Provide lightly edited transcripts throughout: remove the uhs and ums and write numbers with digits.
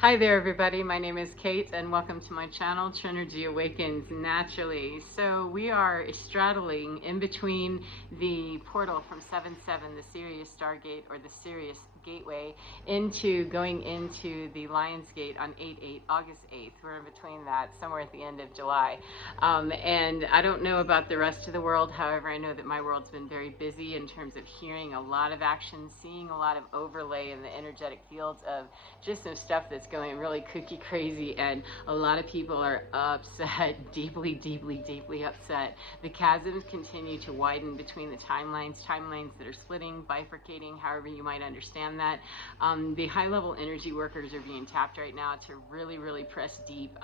Hi there everybody, my name is Kate and welcome to my channel, Trinergy Awakens Naturally. So we are straddling in between the portal from 7-7, the Sirius Stargate or the Sirius Gateway, going into the Lions Gate on 8-8, August 8th. We're in between that, somewhere at the end of July. And I don't know about the rest of the world, however I know that my world's been very busy in terms of hearing a lot of action, seeing a lot of overlay in the energetic fields of just some stuff that's going really kooky crazy, and a lot of people are upset, deeply, deeply, deeply upset. The chasms continue to widen between the timelines that are splitting, bifurcating, however you might understand that. The high-level energy workers are being tapped right now to really, really press deep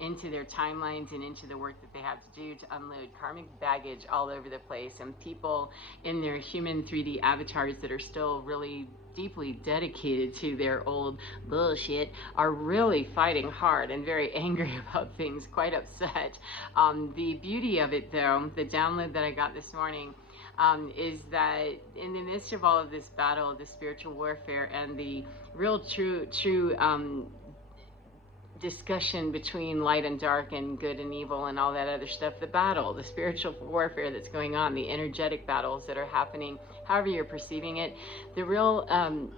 into their timelines and into the work that they have to do to unload karmic baggage all over the place, and people in their human 3D avatars that are still really deeply dedicated to their old bullshit are really fighting hard and very angry about things, quite upset. The beauty of it, though, the download that I got this morning, is that in the midst of all of this battle, the spiritual warfare, and the real true discussion between light and dark and good and evil and all that other stuff, the battle, the spiritual warfare that's going on, the energetic battles that are happening, however you're perceiving it, the real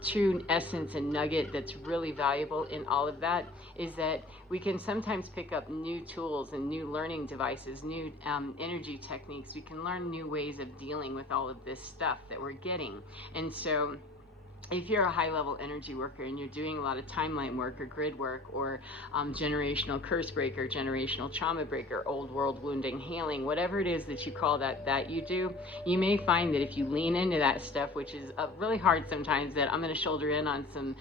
true essence and nugget that's really valuable in all of that is that we can sometimes pick up new tools and new learning devices, new energy techniques. We can learn new ways of dealing with all of this stuff that we're getting. And so if you're a high-level energy worker and you're doing a lot of timeline work or grid work or generational curse breaker, generational trauma breaker, old world wounding healing, whatever it is that you call that you do, you may find that if you lean into that stuff, which is really hard sometimes, that I'm going to shoulder in on some,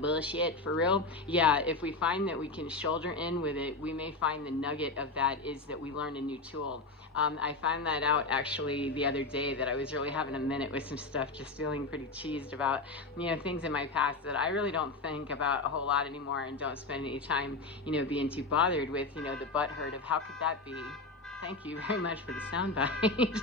bullshit for real. Yeah, if we find that we can shoulder in with it, we may find the nugget of that is that we learn a new tool. I found that out actually the other day, that I was really having a minute with some stuff, just feeling pretty cheesed about things in my past that I really don't think about a whole lot anymore, and don't spend any time being too bothered with the butthurt of how could that be. Thank you very much for the sound bite.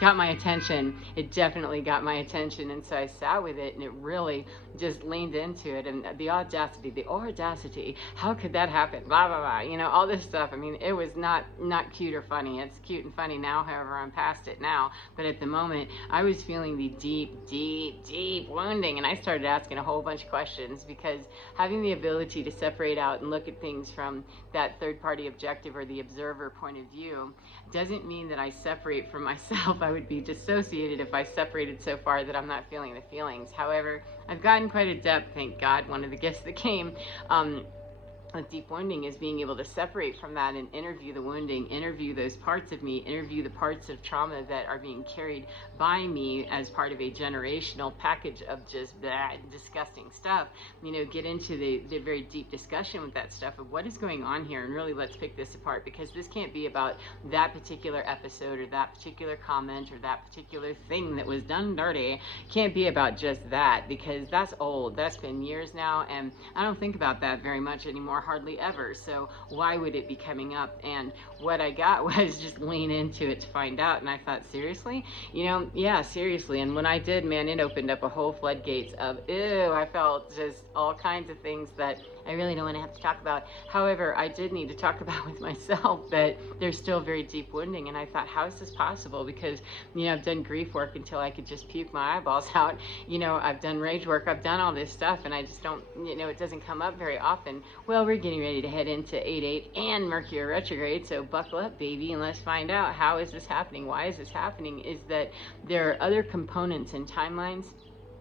Got my attention. It definitely got my attention, and so I sat with it, and it really just leaned into it. And the audacity, how could that happen? Blah blah blah. All this stuff. I mean, it was not cute or funny. It's cute and funny now. However, I'm past it now. But at the moment, I was feeling the deep wounding, and I started asking a whole bunch of questions, because having the ability to separate out and look at things from that third-party objective or the observer point of view doesn't mean that I separate from myself. I would be dissociated if I separated so far that I'm not feeling the feelings. However, I've gotten quite adept, thank God. One of the guests that came with deep wounding is being able to separate from that and interview the wounding, interview those parts of me, interview the parts of trauma that are being carried by me as part of a generational package of just bad, disgusting stuff. Get into the very deep discussion with that stuff of what is going on here, and really let's pick this apart, because this can't be about that particular episode or that particular comment or that particular thing that was done dirty. It can't be about just that, because that's old. That's been years now, and I don't think about that very much anymore, hardly ever. So why would it be coming up? And what I got was just lean into it to find out. And I thought, seriously? Yeah, seriously. And when I did, man, it opened up a whole floodgates of, ew, I felt just all kinds of things that I really don't want to have to talk about. However, I did need to talk about with myself that there's still very deep wounding. And I thought, how is this possible? Because, I've done grief work until I could just puke my eyeballs out. I've done rage work. I've done all this stuff, and I just don't, it doesn't come up very often. Well, we're getting ready to head into 8-8 and Mercury retrograde, so buckle up, baby, and let's find out, how is this happening? Why is this happening? Is that there are other components and timelines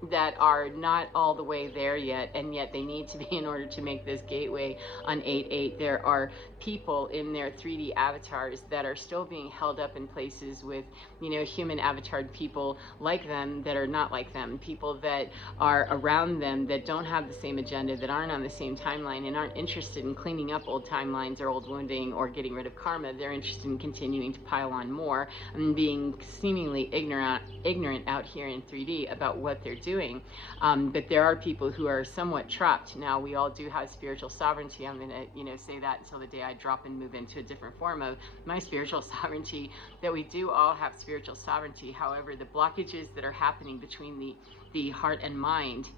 that are not all the way there yet, and yet they need to be in order to make this gateway on 8-8. There are people in their 3D avatars that are still being held up in places with, human avatared people like them that are not like them, people that are around them that don't have the same agenda, that aren't on the same timeline, and aren't interested in cleaning up old timelines or old wounding or getting rid of karma. They're interested in continuing to pile on more and being seemingly ignorant out here in 3D about what they're doing. But there are people who are somewhat trapped. Now, we all do have spiritual sovereignty. I'm going to, say that until the day I drop and move into a different form of my spiritual sovereignty, that we do all have spiritual sovereignty. However, the blockages that are happening between the heart and mind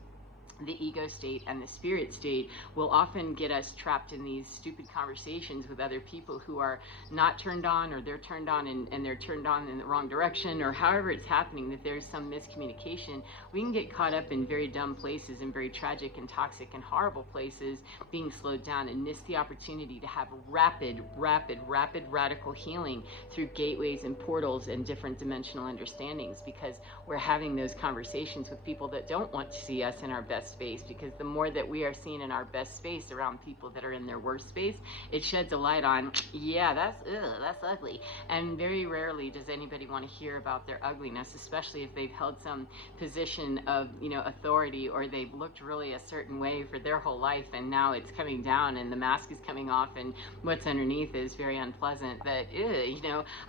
the ego state and the spirit state will often get us trapped in these stupid conversations with other people who are not turned on, or they're turned on and they're turned on in the wrong direction, or however it's happening, that there's some miscommunication. We can get caught up in very dumb places and very tragic and toxic and horrible places, being slowed down, and miss the opportunity to have rapid radical healing through gateways and portals and different dimensional understandings, because we're having those conversations with people that don't want to see us in our best space. Because the more that we are seen in our best space around people that are in their worst space, it sheds a light on, yeah, that's ugly. And very rarely does anybody want to hear about their ugliness, especially if they've held some position of, authority, or they've looked really a certain way for their whole life, and now it's coming down and the mask is coming off, and what's underneath is very unpleasant. That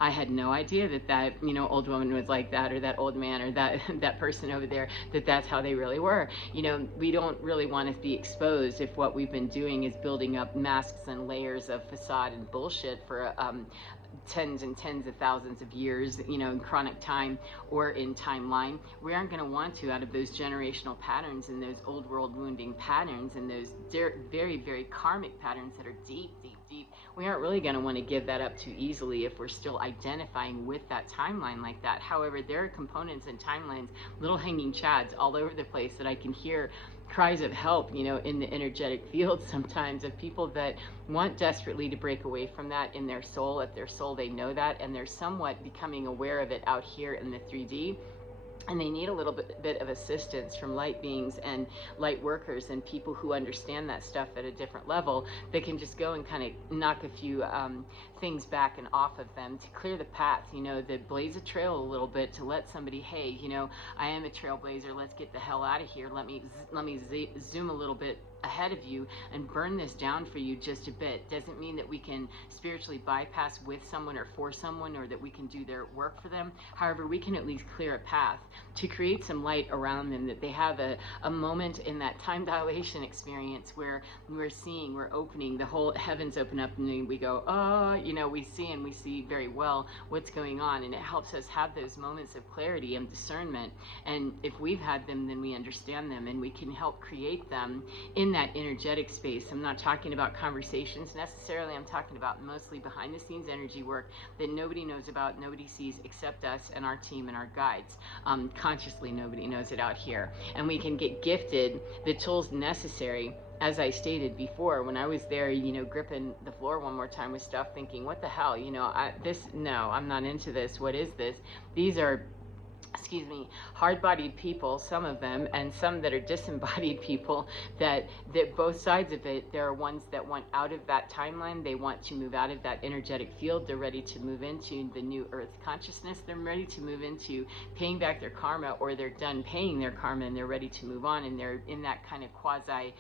I had no idea that old woman was like that, or that old man, or that person over there, that's how they really were. We don't really want to be exposed if what we've been doing is building up masks and layers of facade and bullshit for tens and tens of thousands of years, in chronic time or in timeline. We aren't going to want to, out of those generational patterns and those old world wounding patterns and those very, very karmic patterns that are deep. We aren't really going to want to give that up too easily if we're still identifying with that timeline like that. However, there are components and timelines, little hanging chads all over the place, that I can hear cries of help, in the energetic field sometimes, of people that want desperately to break away from that in their soul. At their soul, they know that, and they're somewhat becoming aware of it out here in the 3D. And they need a little bit of assistance from light beings and light workers and people who understand that stuff at a different level, that can just go and kind of knock a few things back and off of them to clear the path, that blaze a trail a little bit, to let somebody, hey, I am a trailblazer, let's get the hell out of here. Let me zoom a little bit ahead of you and burn this down for you just a bit. Doesn't mean that we can spiritually bypass with someone or for someone, or that we can do their work for them. However, we can at least clear a path to create some light around them, that they have a moment in that time dilation experience where we're opening, the whole heavens open up, and then we go, we see very well what's going on, and it helps us have those moments of clarity and discernment. And if we've had them, then we understand them, and we can help create them in that energetic space. I'm not talking about conversations necessarily. I'm talking about mostly behind the scenes energy work that nobody knows about, nobody sees except us and our team and our guides. Consciously, nobody knows it out here. And we can get gifted the tools necessary. As I stated before, when I was there, gripping the floor one more time with stuff, thinking, what the hell, I'm not into this. What is this? These are hard-bodied people, some of them, and some that are disembodied people, that both sides of it. There are ones that want out of that timeline. They want to move out of that energetic field. They're ready to move into the new earth consciousness. They're ready to move into paying back their karma, or they're done paying their karma and they're ready to move on, and they're in that kind of quasi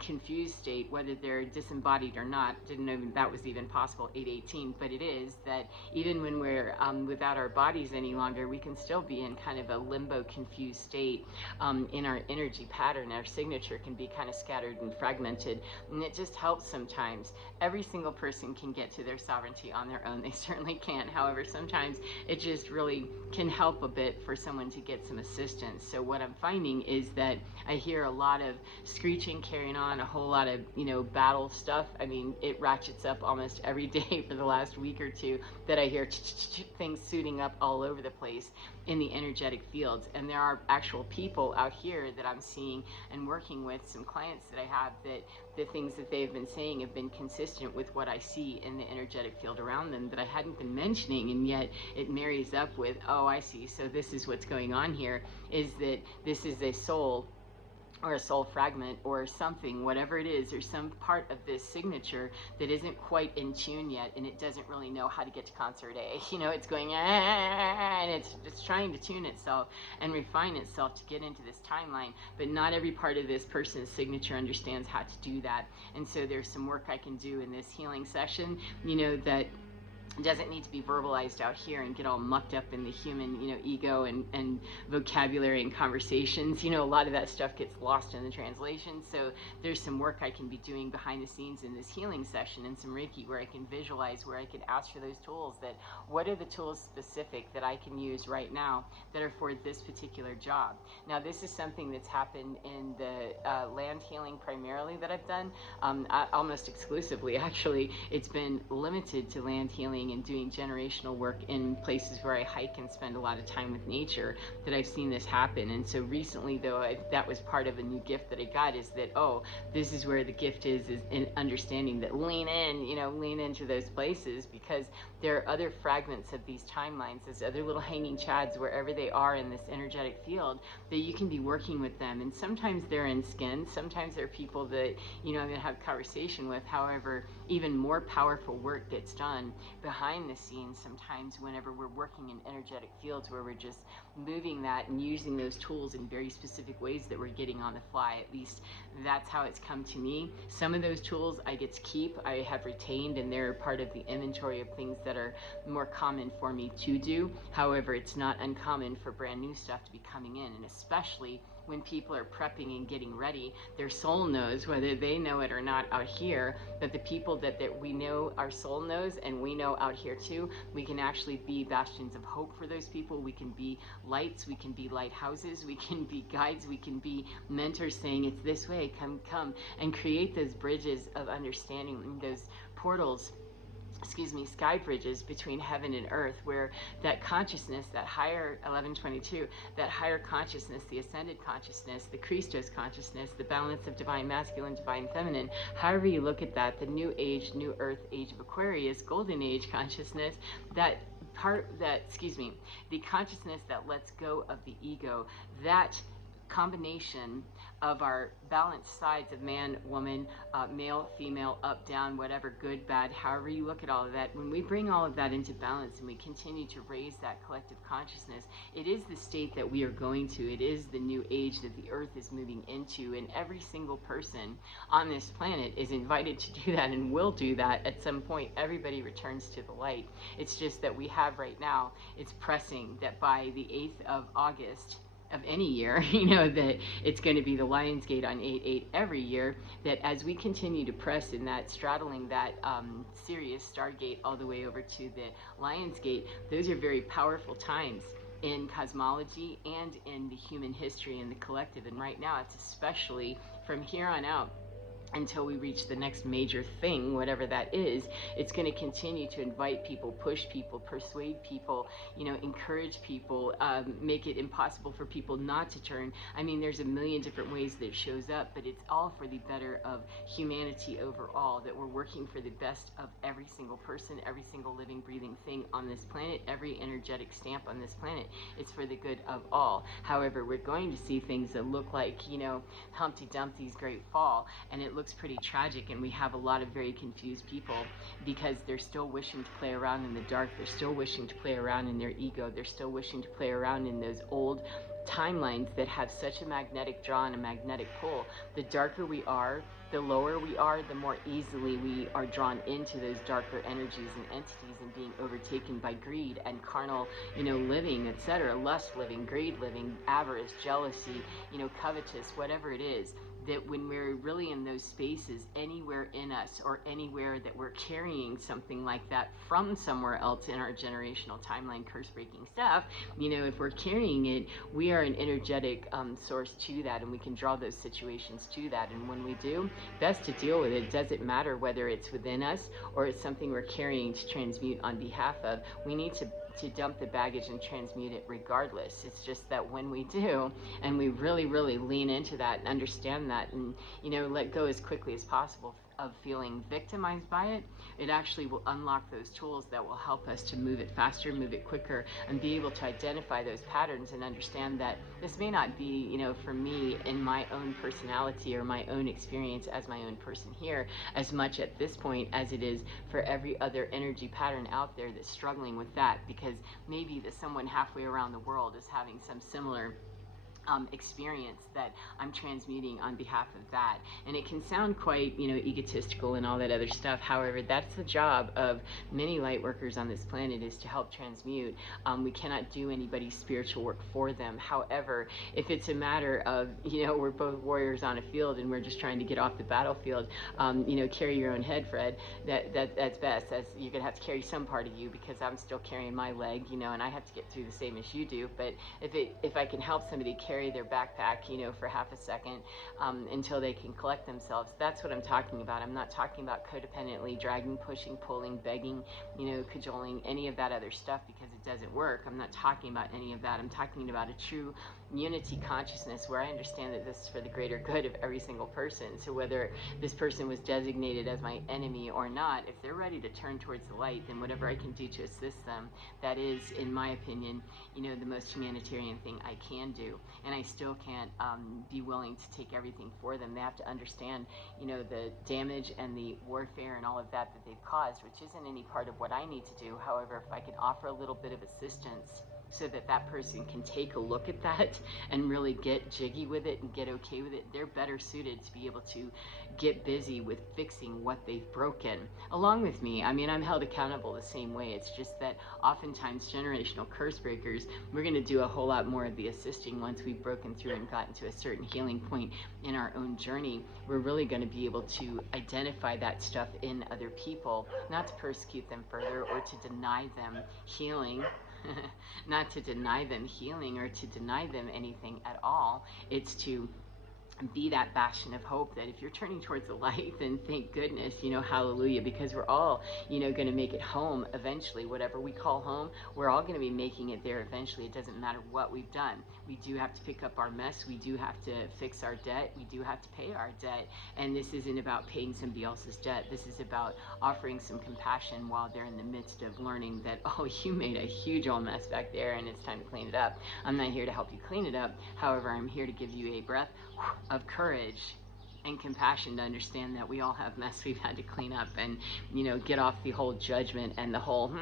confused state, whether they're disembodied or not. Didn't know that was even possible, 818, but it is. That even when we're without our bodies any longer, we can still be in kind of a limbo, confused state in our energy pattern. Our signature can be kind of scattered and fragmented, and it just helps sometimes. Every single person can get to their sovereignty on their own. They certainly can. However, sometimes it just really can help a bit for someone to get some assistance. So what I'm finding is that I hear a lot of screeching carrying on, a whole lot of battle stuff. I mean, it ratchets up almost every day for the last week or two, that I hear things suiting up all over the place in the energetic fields. And there are actual people out here that I'm seeing and working with, some clients that I have, that the things that they've been saying have been consistent with what I see in the energetic field around them, that I hadn't been mentioning, and yet it marries up with, oh, I see, so this is what's going on here, is that this is a soul, or a soul fragment, or something, whatever it is, or some part of this signature that isn't quite in tune yet, and it doesn't really know how to get to concert A. It's going, and it's trying to tune itself and refine itself to get into this timeline, but not every part of this person's signature understands how to do that. And so there's some work I can do in this healing session, that doesn't need to be verbalized out here and get all mucked up in the human, ego and vocabulary and conversations. A lot of that stuff gets lost in the translation. So there's some work I can be doing behind the scenes in this healing session and some Reiki where I can visualize, where I can ask for those tools, that what are the tools specific that I can use right now that are for this particular job. Now, this is something that's happened in the land healing primarily that I've done, almost exclusively, actually. It's been limited to land healing and doing generational work in places where I hike and spend a lot of time with nature, that I've seen this happen. And so recently, though, that was part of a new gift that I got, is that, this is where the gift is in understanding that lean into those places, because there are other fragments of these timelines, those other little hanging chads, wherever they are in this energetic field, that you can be working with them. And sometimes they're in skin, sometimes they're people that, I'm going to have conversation with. However, even more powerful work gets done behind the scenes sometimes whenever we're working in energetic fields, where we're just moving that and using those tools in very specific ways that we're getting on the fly. At least that's how it's come to me. Some of those tools I get to keep, I have retained, and they're part of the inventory of things that are more common for me to do. However, it's not uncommon for brand new stuff to be coming in, and especially when people are prepping and getting ready, their soul knows, whether they know it or not out here, that the people that we know, our soul knows, and we know out here too, we can actually be bastions of hope for those people. We can be lights, we can be lighthouses, we can be guides, we can be mentors saying, it's this way, come, and create those bridges of understanding, those portals, sky bridges between heaven and earth, where that consciousness, that higher 1122, that higher consciousness, the ascended consciousness, the Christos consciousness, the balance of divine masculine, divine feminine, however you look at that, the new age, new earth, age of Aquarius, golden age consciousness, the consciousness that lets go of the ego, that combination of our balanced sides of man, woman, male, female, up, down, whatever, good, bad, however you look at all of that, when we bring all of that into balance and we continue to raise that collective consciousness, it is the state that we are going to. It is the new age that the earth is moving into, and every single person on this planet is invited to do that and will do that at some point. Everybody returns to the light. It's just that we have right now, it's pressing that by the 8th of August of any year, that it's going to be the Lionsgate on 8/8 every year, that as we continue to press in that, straddling that Sirius Stargate all the way over to the Lionsgate, those are very powerful times in cosmology and in the human history and the collective. And right now, it's especially from here on out, until we reach the next major thing, whatever that is, it's going to continue to invite people, push people, persuade people, encourage people, make it impossible for people not to turn. I mean, there's a million different ways that it shows up, but it's all for the better of humanity overall, that we're working for the best of every single person, every single living, breathing thing on this planet, every energetic stamp on this planet. It's for the good of all. However, we're going to see things that look like, Humpty Dumpty's Great Fall, and it looks pretty tragic, and we have a lot of very confused people because they're still wishing to play around in the dark. They're still wishing to play around in their ego. They're still wishing to play around in those old timelines that have such a magnetic draw and a magnetic pull. The darker we are, the lower we are, the more easily we are drawn into those darker energies and entities, and being overtaken by greed and carnal, living, etc., lust living, greed living, avarice, jealousy, covetous, whatever it is. That when we're really in those spaces, anywhere in us or anywhere that we're carrying something like that from somewhere else in our generational timeline, curse-breaking stuff, if we're carrying it, we are an energetic source to that, and we can draw those situations to that. And when we do, best to deal with it. It doesn't matter whether it's within us or it's something we're carrying to transmute on behalf of. We need to dump the baggage and transmute it regardless. It's just that when we do, and we really, really lean into that and understand that, and let go as quickly as possible of feeling victimized by it, it actually will unlock those tools that will help us to move it faster, move it quicker, and be able to identify those patterns and understand that this may not be, for me in my own personality or my own experience as my own person here, as much at this point as it is for every other energy pattern out there that's struggling with that, because maybe that someone halfway around the world is having some similar experience that I'm transmuting on behalf of that. And it can sound quite, egotistical and all that other stuff. However, that's the job of many light workers on this planet, is to help transmute. We cannot do anybody's spiritual work for them. However, if it's a matter of, we're both warriors on a field and we're just trying to get off the battlefield, carry your own head, Fred. That's best. You're gonna have to carry some part of you, because I'm still carrying my leg, and I have to get through the same as you do. But if I can help somebody carry their backpack, for half a second, until they can collect themselves, that's what I'm talking about. I'm not talking about codependently dragging, pushing, pulling, begging, cajoling, any of that other stuff, because it doesn't work. I'm not talking about any of that. I'm talking about a true unity consciousness, where I understand that this is for the greater good of every single person. So whether this person was designated as my enemy or not, if they're ready to turn towards the light, then whatever I can do to assist them, that is, in my opinion, the most humanitarian thing I can do. And I still can't be willing to take everything for them. They have to understand, the damage and the warfare and all of that they've caused, which isn't any part of what I need to do. However, if I can offer a little bit of assistance, so that person can take a look at that and really get jiggy with it and get okay with it, they're better suited to be able to get busy with fixing what they've broken, along with me. I mean, I'm held accountable the same way. It's just that oftentimes generational curse breakers, we're going to do a whole lot more of the assisting once we've broken through and gotten to a certain healing point in our own journey. We're really going to be able to identify that stuff in other people, not to persecute them further or to deny them healing. Not to deny them healing or to deny them anything at all. It's to be that bastion of hope that if you're turning towards the light, then thank goodness, hallelujah, because we're all, going to make it home eventually. Whatever we call home, we're all going to be making it there eventually. It doesn't matter what we've done. We do have to pick up our mess. We do have to fix our debt. We do have to pay our debt. And this isn't about paying somebody else's debt. This is about offering some compassion while they're in the midst of learning that, oh, you made a huge old mess back there and it's time to clean it up. I'm not here to help you clean it up. However, I'm here to give you a breath of courage and compassion to understand that we all have mess we've had to clean up, and get off the whole judgment and the whole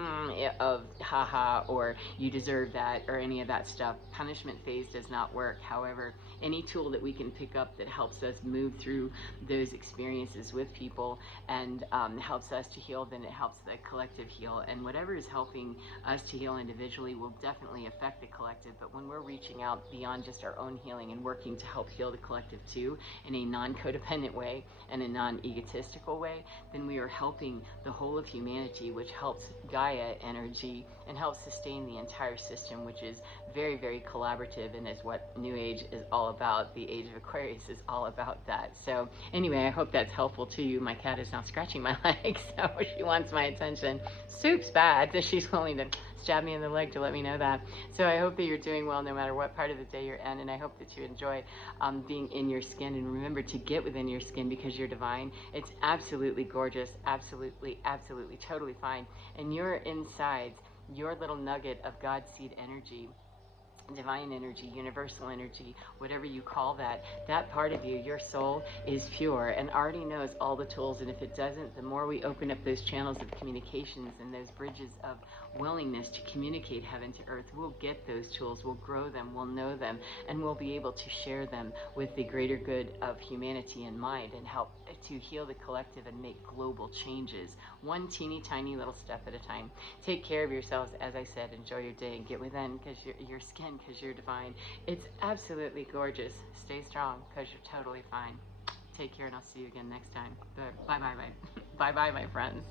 of haha or you deserve that or any of that stuff. Punishment phase does not work. However, any tool that we can pick up that helps us move through those experiences with people and helps us to heal, then it helps the collective heal. And whatever is helping us to heal individually will definitely affect the collective. But when we're reaching out beyond just our own healing and working to help heal the collective too, in a non-codependent way and a non-egotistical way, then we are helping the whole of humanity, which helps Gaia energy and helps sustain the entire system, which is very, very collaborative and is what New Age is all about. The Age of Aquarius is all about that. So anyway, I hope that's helpful to you. My cat is now scratching my leg, so she wants my attention. Soup's bad, so she's willing to stab me in the leg to let me know that. So I hope that you're doing well no matter what part of the day you're in, and I hope that you enjoy being in your skin. And remember to get within your skin, because you're divine. It's absolutely gorgeous, absolutely, absolutely, totally fine. And your insides, your little nugget of God seed energy, divine energy, universal energy, whatever you call that, that part of you, your soul, is pure and already knows all the tools. And if it doesn't, the more we open up those channels of communications and those bridges of willingness to communicate heaven to earth, we'll get those tools, we'll grow them, we'll know them, and we'll be able to share them with the greater good of humanity in mind, and help to heal the collective and make global changes, one teeny tiny little step at a time. Take care of yourselves. As I said, enjoy your day and get within, because your skin, because you're divine. It's absolutely gorgeous. Stay strong, because you're totally fine. Take care, and I'll see you again next time. Bye bye, bye bye, my friends.